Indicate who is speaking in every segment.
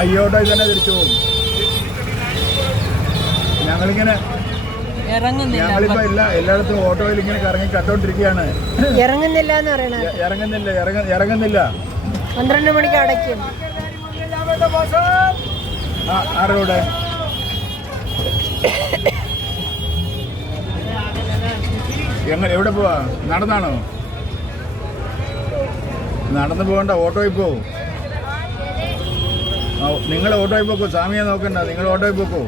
Speaker 1: അയ്യോട്ടോ തന്നെ തിരിച്ചു പോകും. ഞങ്ങളിങ്ങനെ ഞങ്ങളിപ്പോ എല്ലാ എല്ലായിടത്തും ഓട്ടോയിൽ ഇങ്ങനെ കറങ്ങി കണ്ടോണ്ടിരിക്കുകയാണ്.
Speaker 2: ഇറങ്ങുന്നില്ല എന്ന്
Speaker 1: ഇറങ്ങുന്നില്ല ഇറങ്ങ ഇറങ്ങുന്നില്ല.
Speaker 2: പന്ത്രണ്ട് മണിക്ക് അടയ്ക്കും.
Speaker 1: ആരോടെ എങ്ങനെ എവിടെ പോവാ? നടന്നാണോ? നടന്നു പോകണ്ട ഓട്ടോയിൽ പോവും. നിങ്ങൾ ഓട്ടോയിൽ പോക്കോ. സ്വാമിയെ നോക്കണ്ട. നിങ്ങൾ ഓട്ടോയിൽ പോക്കോ.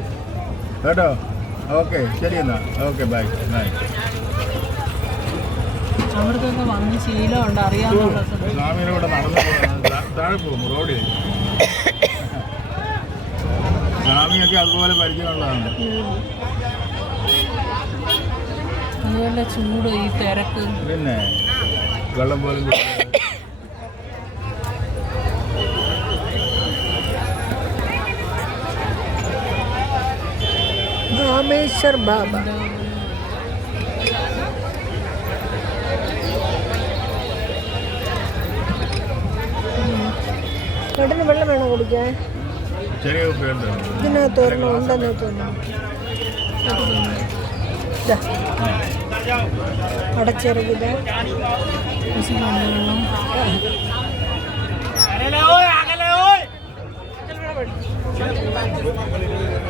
Speaker 1: കേട്ടോ? ഓക്കെ ശരി എന്നാ. Okay bye. ബൈ.
Speaker 3: അവിടത്തൊക്കെ വന്ന് ശീലമുണ്ട് അറിയാവുന്ന
Speaker 1: സ്വാമിയുടെ കൂടെ നടന്നു താഴെ പോകും സ്വാമിയൊക്കെ അതുപോലെ പരിചയമുള്ളതാണ്.
Speaker 3: അതുപോലെ ചൂട് ഈ തിരക്ക്.
Speaker 1: പിന്നെ വെള്ളം പോലും
Speaker 2: രാമേശ്വർ ബാബ. കടന്ന് വെള്ളം വേണോ കുടിക്കാൻ? ഇതിനകത്ത് ഒരെണ്ണം ഉണ്ടെന്ന് തോന്നുന്നു ദാ, അടച്ചിറക്കിത്
Speaker 3: കുറച്ച്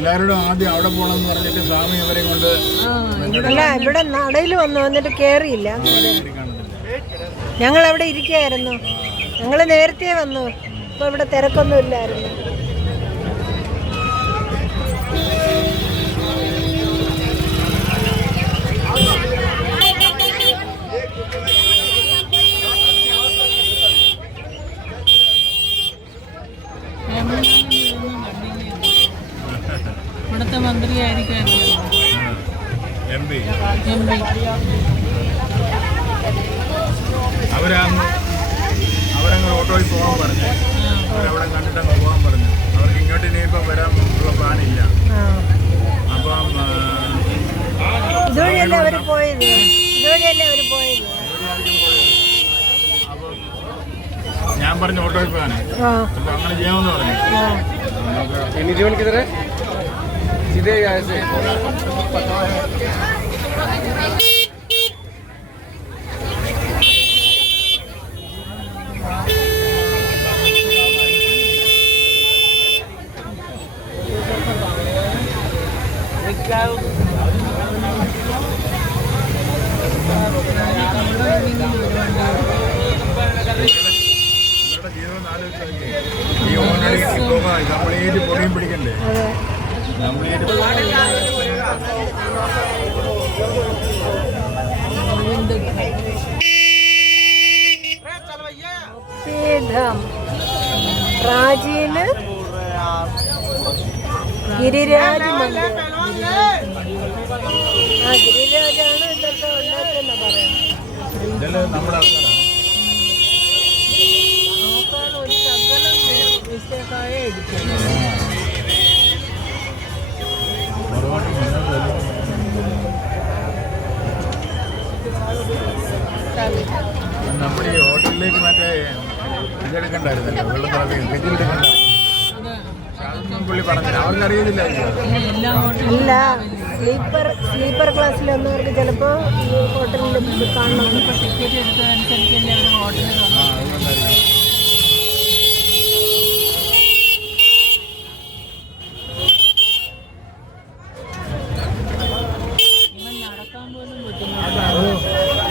Speaker 1: എല്ലാവരോടും ആദ്യം അവിടെ പോകണമെന്ന് പറഞ്ഞിട്ട് സ്വാമി അവരെ കൊണ്ട്
Speaker 2: അല്ല ഇവിടെ നടയിൽ വന്നു വന്നിട്ട് കയറിയില്ല ഞങ്ങൾ അവിടെ ഇരിക്കുകയായിരുന്നു. ഞങ്ങൾ നേരത്തെ വന്നു. ഇപ്പൊ ഇവിടെ തിരക്കൊന്നും ഇല്ലായിരുന്നു.
Speaker 1: ഓട്ടോയിൽ പോകാൻ പറഞ്ഞു. അവരവിടെ കണ്ടിട്ടങ്ങ് പോകാൻ പറഞ്ഞു. അവർക്ക് ഇങ്ങോട്ട് ഇനിയിപ്പം വരാൻ ഉള്ള പ്ലാനില്ല. അപ്പം ആ,
Speaker 2: ഇതുവഴിയല്ലേ അവർ പോയത്? ഇതുവഴിയല്ലേ അവർ പോയത്?
Speaker 1: ഞാൻ പറഞ്ഞു ഓട്ടോയിൽ പോകാൻ അപ്പം അങ്ങനെ ചെയ്യാമെന്ന് പറഞ്ഞു.
Speaker 2: ആ.
Speaker 1: ജീവിതം ആലോചിച്ച്. ഈ ഓൾറെഡി ഇപ്പോൾ കംപ്ലീറ്റ് പൊടിയും പിടിക്കണ്ടേ?
Speaker 2: നമ്മൾ പ്രാചീന ഗിരിരാജ് ആ ഗിരിരാജാണ് ഇതൊക്കെ ഉണ്ടാക്കുന്ന പറയുന്നത്. അല്ല സ്ലീപ്പർ സ്ലീപ്പർ ക്ലാസ്സിൽ വന്നവർക്ക് ചിലപ്പോൾ ഹോട്ടലിൽ കാണണം
Speaker 3: ടിക്കറ്റ് എടുത്തതനുസരിച്ചല്ലേ അവർ ഹോട്ടലിൽ
Speaker 1: ആ അതുകൊണ്ടായിരിക്കും
Speaker 3: ഇവൻ നടക്കാൻ പോലും ബുദ്ധിമുട്ടാണ്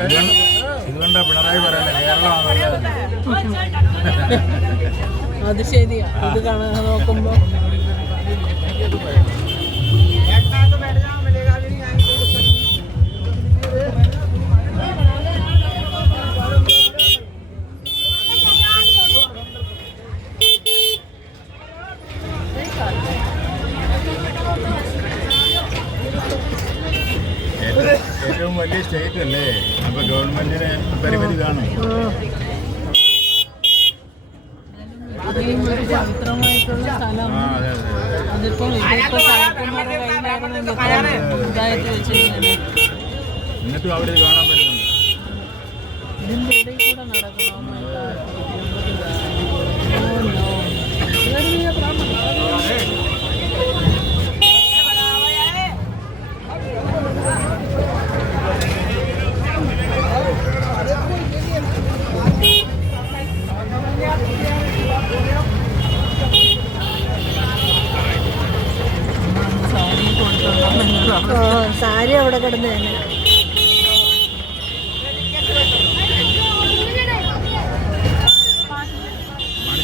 Speaker 1: ഇതുകൊണ്ടാ പിണറായി പറയുന്നത് കേരളമാണ്
Speaker 3: അത് ശരിയാ. ഇത് കാണാൻ നോക്കുമ്പോ.
Speaker 1: അപ്പൊ ഗവൺമെന്റിന് പരിമിതി
Speaker 3: ഇതാണ്. ഒരു പവിത്രമായിട്ടുള്ള സ്ഥലം
Speaker 1: അതെ അതെ അതെ.
Speaker 3: അതിപ്പോ ഇതിപ്പോ സായിപ്പന്മാരുടെ കയ്യിലായിരുന്നെങ്കിൽ എത്ര ഇതായിട്ട് വെച്ചിരുന്നത്
Speaker 1: എന്നിട്ടും അവിടെ കാണാൻ പറ്റുന്നുണ്ട്.
Speaker 3: ഇതിന്റെ ഇടയിൽ കൂടെ നടക്കണം?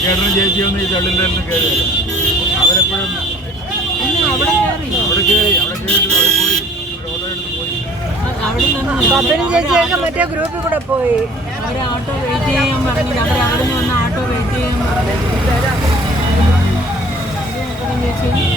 Speaker 1: മണിച്ചേട്ടനും ചേച്ചിയൊന്നും ഈ തള്ളിന്റെ തന്നെ കയറി അവരെപ്പോഴും
Speaker 3: അവിടെ കയറി.
Speaker 1: അവിടെ കയറി അവിടെ കയറിയിട്ട് അവിടെ പോയി. ഓട്ടോ എടുത്ത് പോയി.
Speaker 2: പപ്പനും ചേച്ചിയൊക്കെ മറ്റേ ഗ്രൂപ്പിൽ കൂടെ പോയി.
Speaker 3: അവരെ ഓട്ടോ വെയിറ്റ് ചെയ്യാൻ പറഞ്ഞു അവർ അവിടെ നിന്ന് വന്ന് ഓട്ടോ വെയിറ്റ് ചെയ്യാൻ പറഞ്ഞു ചേച്ചി.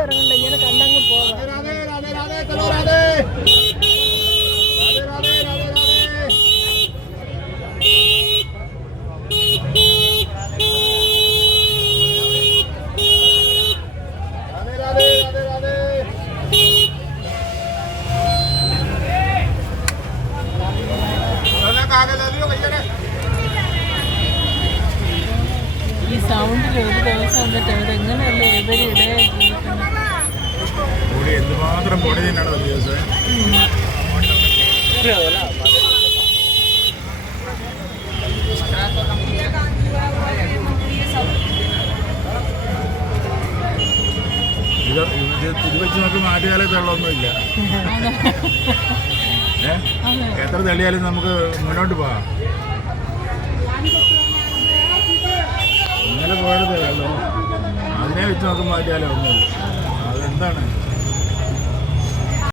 Speaker 2: ഒരിടത്ത് ഇറങ്ങണ്ട ഇങ്ങനെ കണ്ടങ്ങ് പോകാം.
Speaker 3: ഈ സൗണ്ടിൽ ഒരു ദിവസം വന്നിട്ട് അവരെങ്ങനെയല്ലേ ഇവർ
Speaker 1: എന്തുമാത്രം പൊടി തന്നെയാണ് ദിവസം ഇത് ഇത് നമുക്ക് മാറ്റിയാലേ
Speaker 3: തള്ളൊന്നുമില്ല.
Speaker 1: എത്ര തള്ളിയാലും നമുക്ക് മുന്നോട്ട് പോകാം. ഇന്നലെ പോയത് അതിനെ വെച്ച് നമുക്ക് മാറ്റിയാലേ ഒന്നുമില്ല അതെന്താണ്?